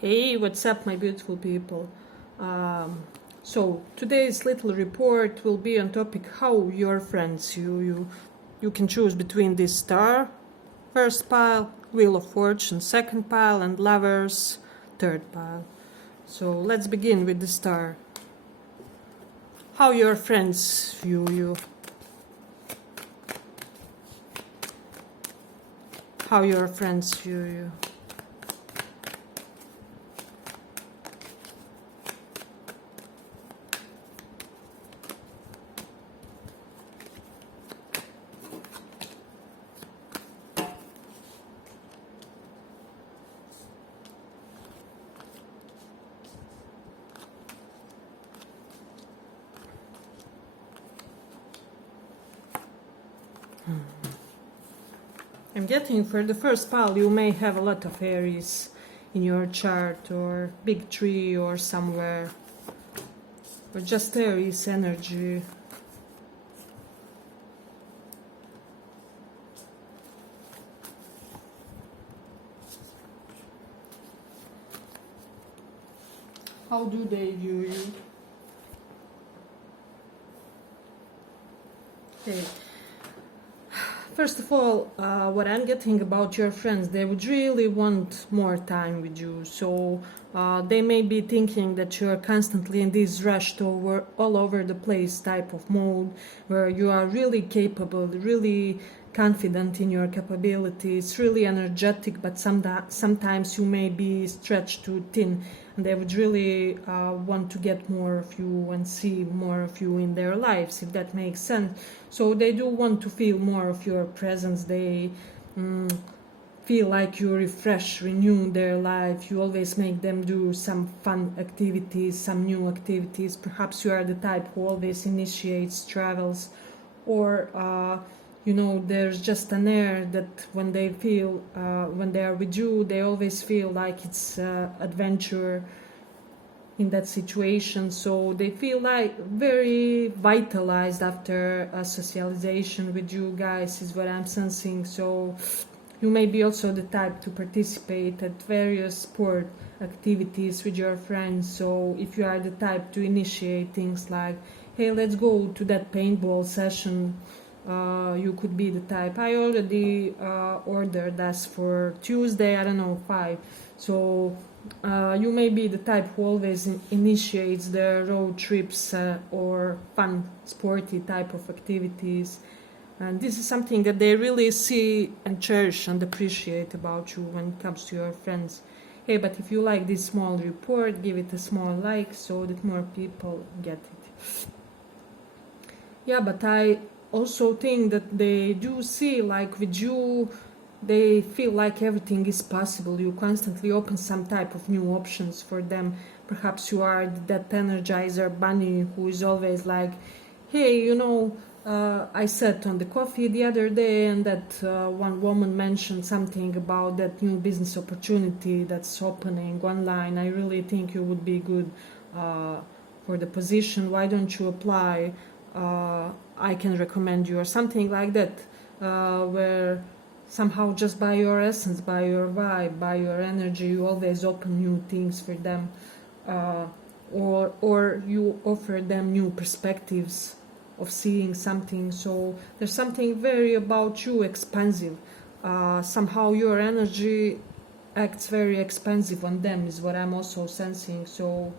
Hey, what's up, my beautiful people? So today's little report will be on topic how your friends. You can choose between this star, first pile, Wheel of Fortune, second pile, and Lovers, third pile. So let's begin with the star. How your friends view you. How your friends view you. I'm getting for the first pile you may have a lot of Aries in your chart, or big tree, or somewhere, or just Aries energy. How do they view you? Okay. First of all, what I'm getting about your friends, they would really want more time with you. So they may be thinking that you're constantly in this rushed over, all over the place type of mode, where you are really capable, really confident in your capabilities, really energetic, but sometimes you may be stretched too thin, and they would really want to get more of you and see more of you in their lives, if that makes sense. So they do want to feel more of your presence. They feel like you refresh, renew their life. You always make them do some fun activities, some new activities. Perhaps you are the type who always initiates travels, or there's just an air that when they feel, when they are with you, they always feel like it's adventure in that situation. So they feel like very vitalized after a socialization with you guys, is what I'm sensing. So you may be also the type to participate at various sport activities with your friends. So if you are the type to initiate things like, hey, let's go to that paintball session, you could be the type. I already ordered us for Tuesday, I don't know, 5. So you may be the type who always initiates the road trips or fun, sporty type of activities. And this is something that they really see and cherish and appreciate about you when it comes to your friends. Hey, but if you like this small report, give it a small like so that more people get it. Yeah, but I also think that they do see, like with you, they feel like everything is possible. You constantly open some type of new options for them. Perhaps you are that energizer bunny who is always like, hey, I sat on the coffee the other day, and that one woman mentioned something about that new business opportunity that's opening online. I really think you would be good for the position. Why don't you apply? I can recommend you, or something like that, where somehow just by your essence, by your vibe, by your energy, you always open new things for them, or you offer them new perspectives of seeing something. So there's something very about you expansive. Somehow your energy acts very expansive on them, is what I'm also sensing. So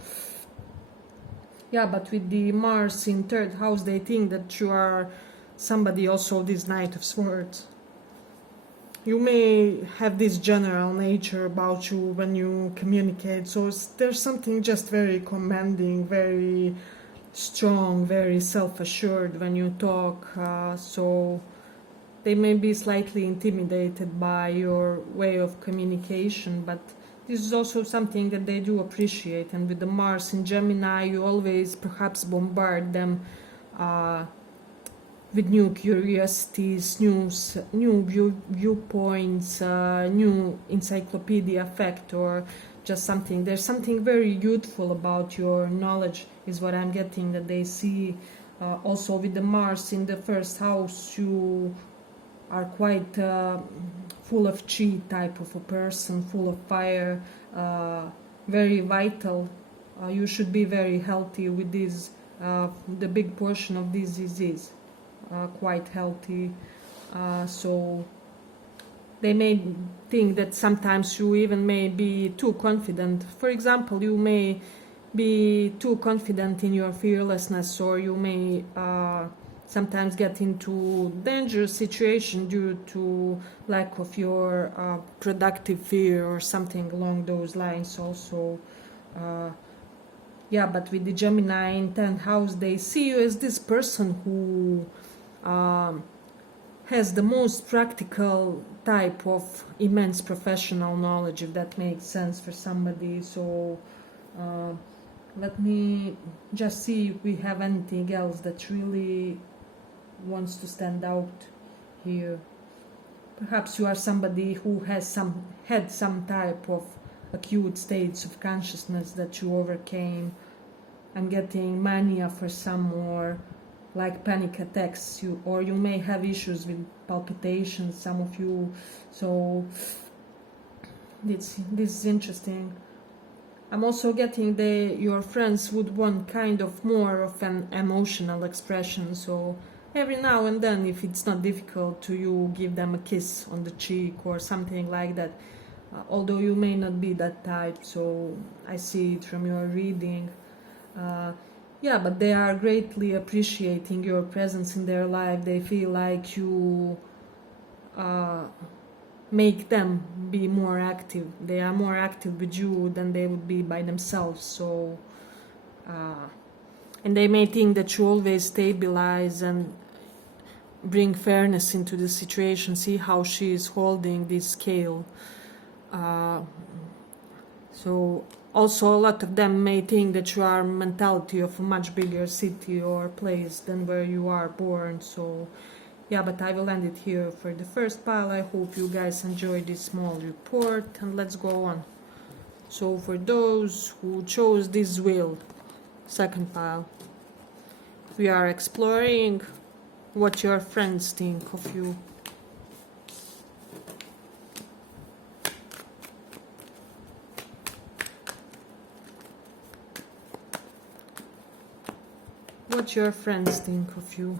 yeah, but with the Mars in third house, they think that you are somebody also this Knight of Swords. You may have this general nature about you when you communicate. So there's something just very commanding, very strong, very self-assured when you talk. So they may be slightly intimidated by your way of communication, but this is also something that they do appreciate. And with the Mars in Gemini, you always perhaps bombard them with new curiosities, new viewpoints, new encyclopedia fact, or just something. There's something very youthful about your knowledge, is what I'm getting, that they see. Also with the Mars in the first house, you are quite full of chi type of a person, full of fire, very vital. You should be very healthy with this, the big portion of this disease, quite healthy. So they may think that sometimes you even may be too confident. For example, you may be too confident in your fearlessness, or you may sometimes get into dangerous situation due to lack of your productive fear or something along those lines also. Yeah, but with the Gemini in 10th house, they see you as this person who has the most practical type of immense professional knowledge, if that makes sense for somebody. So let me just see if we have anything else that really wants to stand out here. Perhaps you are somebody who has had some type of acute states of consciousness that you overcame. I'm getting mania for some, or like panic attacks, or you may have issues with palpitations, some of you. So this is interesting. I'm also getting your friends would want kind of more of an emotional expression. So every now and then, if it's not difficult to you, give them a kiss on the cheek or something like that. Although you may not be that type, so I see it from your reading. Yeah, but they are greatly appreciating your presence in their life. They feel like you make them be more active. They are more active with you than they would be by themselves. So, and they may think that you always stabilize and bring fairness into the situation. See how she is holding this scale. So also a lot of them may think that you are mentality of a much bigger city or place than where you are born. So yeah, but I will end it here for the first pile. I hope you guys enjoyed this small report, and let's go on. So for those who chose this wheel, second pile, we are exploring what your friends think of you. What your friends think of you.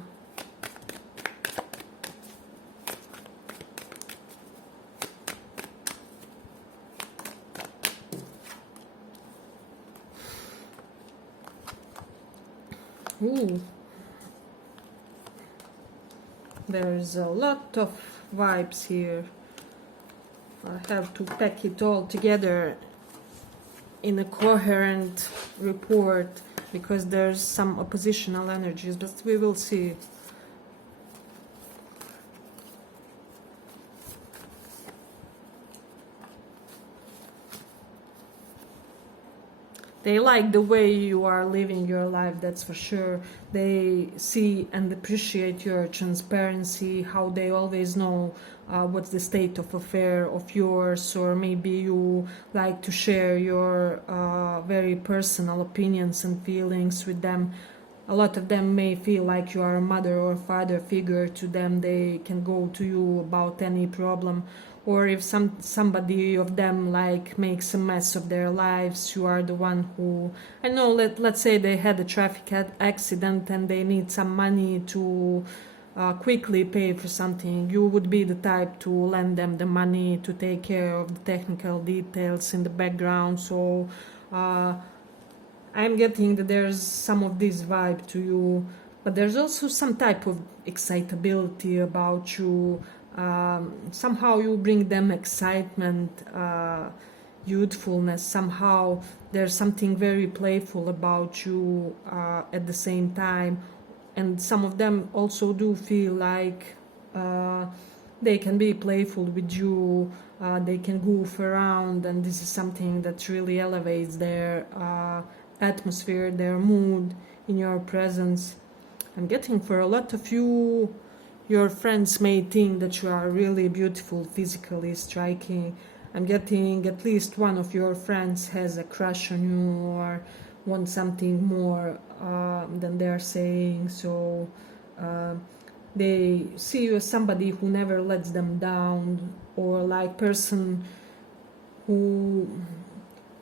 Ooh. There's a lot of vibes here. I have to pack it all together in a coherent report, because there's some oppositional energies, but we will see. They like the way you are living your life, that's for sure. They see and appreciate your transparency, how they always know what's the state of affair of yours, or maybe you like to share your very personal opinions and feelings with them. A lot of them may feel like you are a mother or father figure to them. They can go to you about any problem, or if somebody of them like makes a mess of their lives, you are the one who, I know, let's say they had a traffic accident and they need some money to quickly pay for something. You would be the type to lend them the money to take care of the technical details in the background. So I'm getting that there's some of this vibe to you, but there's also some type of excitability about you. Somehow you bring them excitement, youthfulness. Somehow there's something very playful about you at the same time. And some of them also do feel like they can be playful with you, they can goof around, and this is something that really elevates their atmosphere, their mood in your presence. I'm getting for a lot of you, your friends may think that you are really beautiful, physically striking. I'm getting at least one of your friends has a crush on you or wants something more than they're saying. So they see you as somebody who never lets them down, or like person who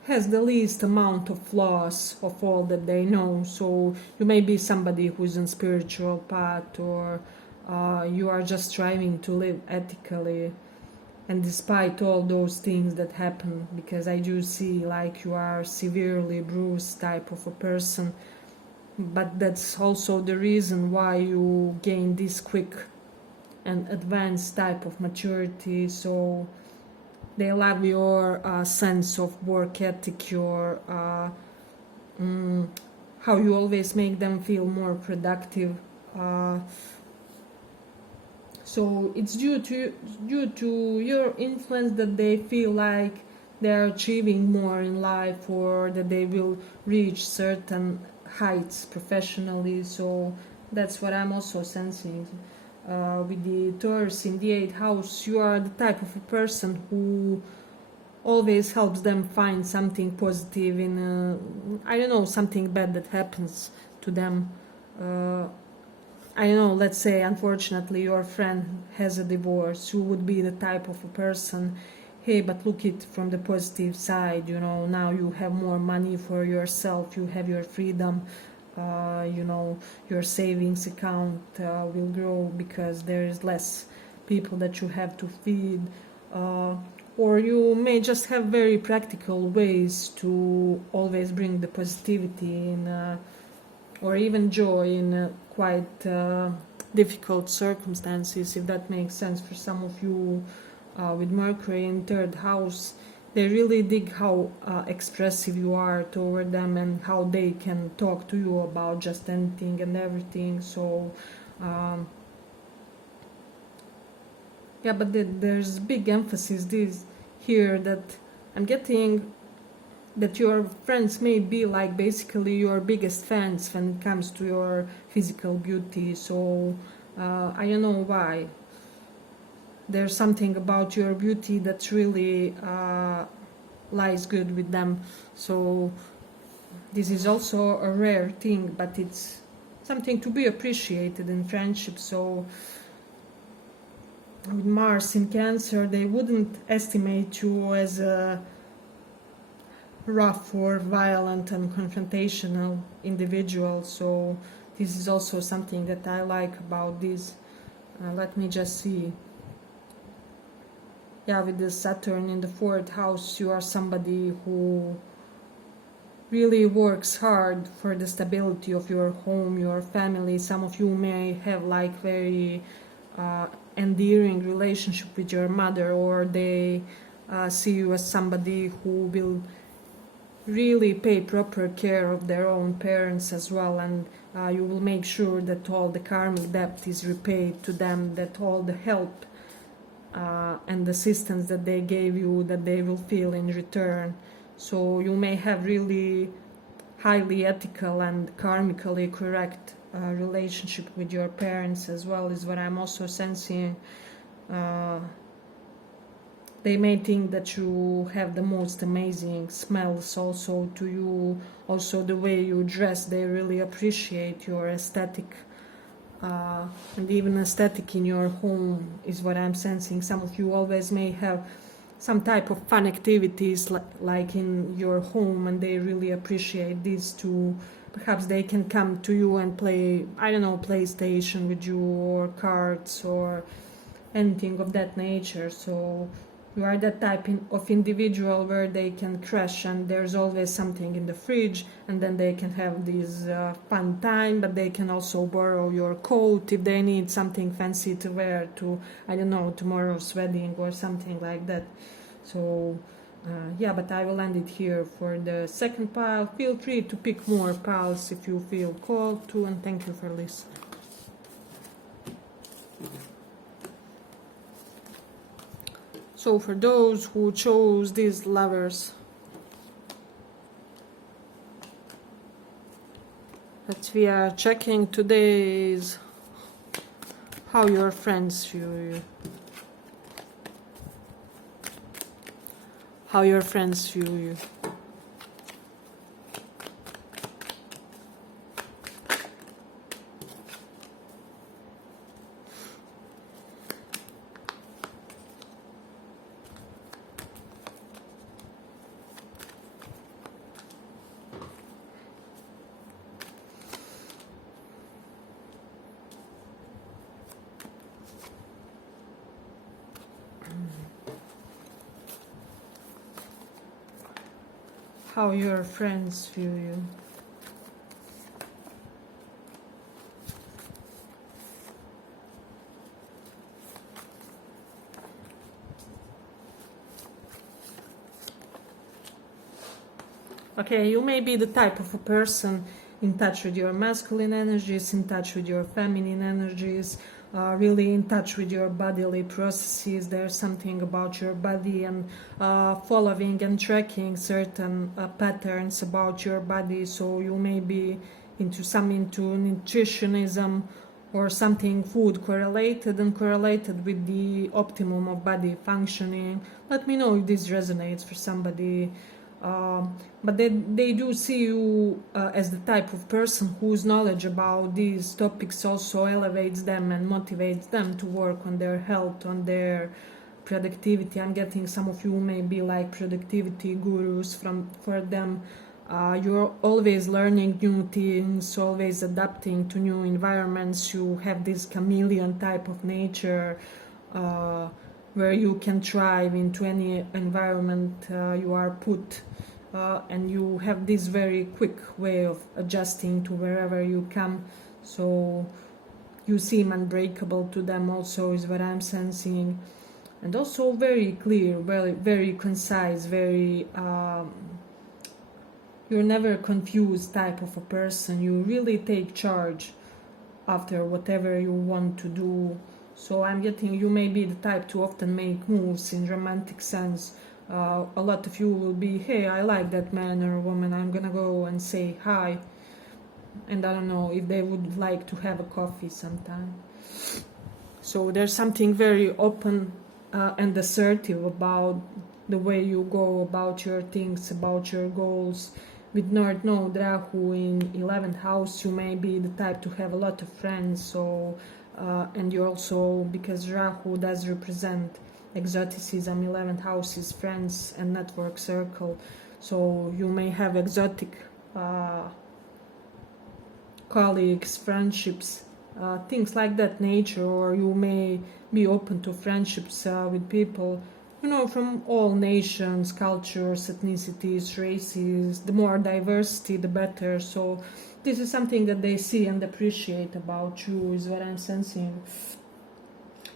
has the least amount of flaws of all that they know. So you may be somebody who's on spiritual path, or you are just striving to live ethically, and despite all those things that happen, because I do see like you are severely bruised type of a person, but that's also the reason why you gain this quick and advanced type of maturity. So they love your sense of work ethic, your how you always make them feel more productive. So it's due to your influence that they feel like they're achieving more in life, or that they will reach certain heights professionally. So that's what I'm also sensing. With the Taurus in the 8th house, you are the type of a person who always helps them find something positive in, I don't know, something bad that happens to them. I don't know, let's say unfortunately your friend has a divorce. You would be the type of a person, hey, but look it from the positive side, now you have more money for yourself, you have your freedom, your savings account will grow because there is less people that you have to feed. Or you may just have very practical ways to always bring the positivity in, or even joy in quite difficult circumstances, if that makes sense for some of you with Mercury in 3rd house. They really dig how expressive you are toward them, and how they can talk to you about just anything and everything. So but there's big emphasis here that I'm getting, that your friends may be like basically your biggest fans when it comes to your physical beauty. So I don't know why. There's something about your beauty that really lies good with them. So this is also a rare thing, but it's something to be appreciated in friendship. So with Mars in Cancer, they wouldn't estimate you as a rough or violent and confrontational individual. So this is also something that I like about this. Let me just see. With the Saturn in the 4th house, you are somebody who really works hard for the stability of your home, your family. Some of you may have like very endearing relationship with your mother, or they see you as somebody who will really pay proper care of their own parents as well, and you will make sure that all the karmic debt is repaid to them, that all the help and assistance that they gave you, that they will feel in return. So you may have really highly ethical and karmically correct relationship with your parents as well, is what I'm also sensing. They may think that you have the most amazing smells also to you, also the way you dress. They really appreciate your aesthetic, and even aesthetic in your home is what I'm sensing. Some of you always may have some type of fun activities like in your home, and they really appreciate this too. Perhaps they can come to you and play, I don't know, PlayStation with you, or cards, or anything of that nature. So you are that type of individual where they can crash, and there's always something in the fridge, and then they can have this fun time. But they can also borrow your coat if they need something fancy to wear to, I don't know, tomorrow's wedding or something like that. So but I will end it here for the second pile. Feel free to pick more piles if you feel called to, and thank you for listening. So for those who chose these lovers, that we are checking today is how your friends view you. How your friends view you. how your friends view you. Okay, you may be the type of a person in touch with your masculine energies, in touch with your feminine energies, really in touch with your bodily processes. There's something about your body and following and tracking certain patterns about your body. So you may be into nutritionism or something food correlated and correlated with the optimum of body functioning. Let me know if this resonates for somebody. But they do see you as the type of person whose knowledge about these topics also elevates them and motivates them to work on their health, on their productivity. I'm getting some of you may be like productivity gurus for them. You're always learning new things, always adapting to new environments. You have this chameleon type of nature where you can thrive into any environment you are put. And you have this very quick way of adjusting to wherever you come. So you seem unbreakable to them also, is what I'm sensing. And also very clear, very, very concise, very... you're never confused type of a person. You really take charge after whatever you want to do. So I'm getting you may be the type to often make moves in romantic sense. A lot of you will be, hey, I like that man or woman, I'm gonna go and say hi. And I don't know if they would like to have a coffee sometime. So there's something very open and assertive about the way you go about your things, about your goals. With North Node Rahu in 11th house, you may be the type to have a lot of friends. So and you also, because Rahu does represent exoticism, 11th house is friends and network circle. So you may have exotic colleagues, friendships, things like that nature, or you may be open to friendships with people, you know, from all nations, cultures, ethnicities, races. The more diversity, the better. So this is something that they see and appreciate about you, is what I'm sensing.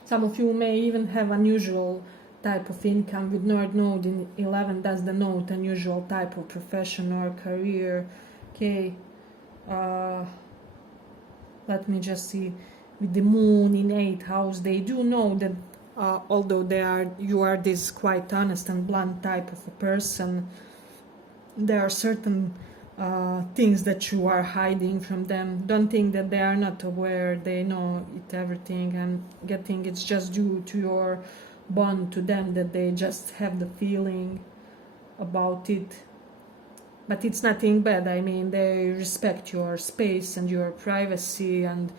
Some of you may even have unusual type of income. With North Node in 11 does denote unusual type of profession or career. Okay, let me just see. With the moon in 8th house, they do know that although you are this quite honest and blunt type of a person, there are certain things that you are hiding from them. Don't think that they are not aware, they know it, everything. I'm getting it's just due to your bond to them that they just have the feeling about it. But it's nothing bad. I mean, they respect your space and your privacy, and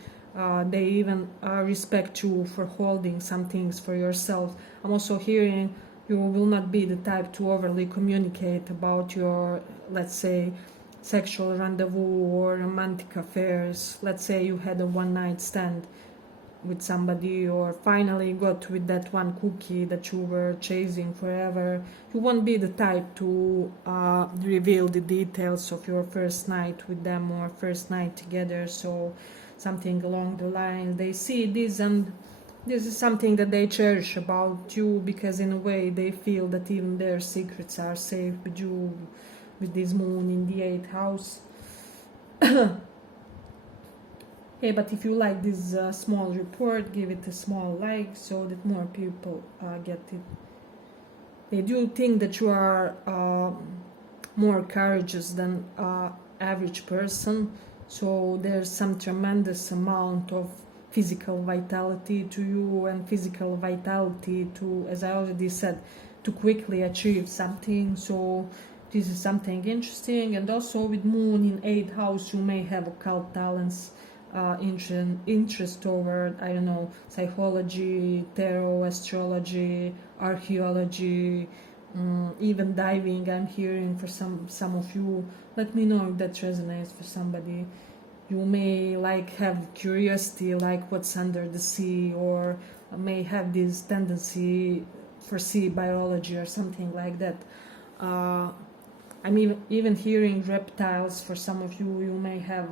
they even respect you for holding some things for yourself. I'm also hearing you will not be the type to overly communicate about your, let's say, sexual rendezvous or romantic affairs. Let's say you had a one-night stand with somebody, or finally got with that one cookie that you were chasing forever. You won't be the type to reveal the details of your first night with them or first night together. So something along the line, they see this, and this is something that they cherish about you, because in a way they feel that even their secrets are safe with you, with this moon in the 8th house. Hey, but if you like this small report, give it a small like so that more people get it. They do think that you are more courageous than average person. So there's some tremendous amount of physical vitality to you, and physical vitality to, as I already said, to quickly achieve something. So this is something interesting. And also with moon in 8th house, you may have occult talents, interest toward, I don't know, psychology, tarot, astrology, archaeology, even diving. I'm hearing for some of you. Let me know if that resonates for somebody. You may like have curiosity, like what's under the sea, or may have this tendency for sea biology or something like that. I'm even hearing reptiles. For some of you, you may have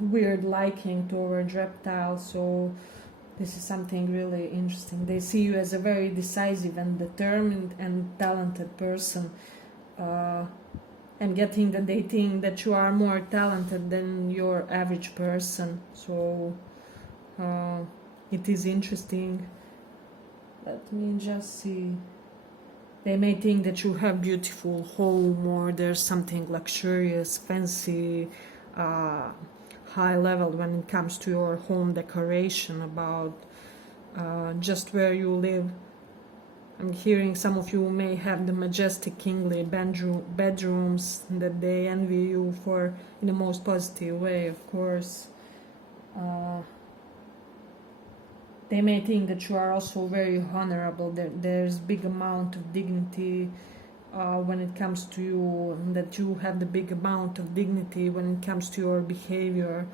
weird liking toward reptiles, so this is something really interesting. They see you as a very decisive and determined and talented person. I'm getting that they think that you are more talented than your average person, so it is interesting. Let me just see. They may think that you have beautiful home, or there's something luxurious, fancy, high level when it comes to your home decoration, about just where you live. I'm hearing some of you may have the majestic kingly bedrooms that they envy you for, in the most positive way, of course. They may think that you are also very honorable. There's big amount of dignity when it comes to you, and that you have the big amount of dignity when it comes to your behavior,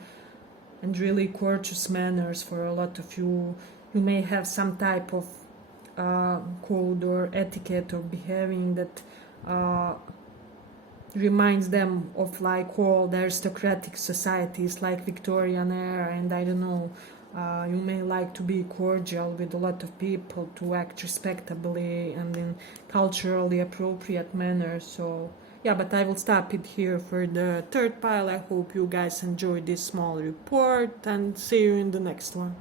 and really courteous manners for a lot of you. You may have some type of code or etiquette or behaving that reminds them of like old aristocratic societies like Victorian era, and I don't know, you may like to be cordial with a lot of people, to act respectably and in culturally appropriate manner. So yeah, but I will stop it here for the third pile. I hope you guys enjoyed this small report, and see you in the next one.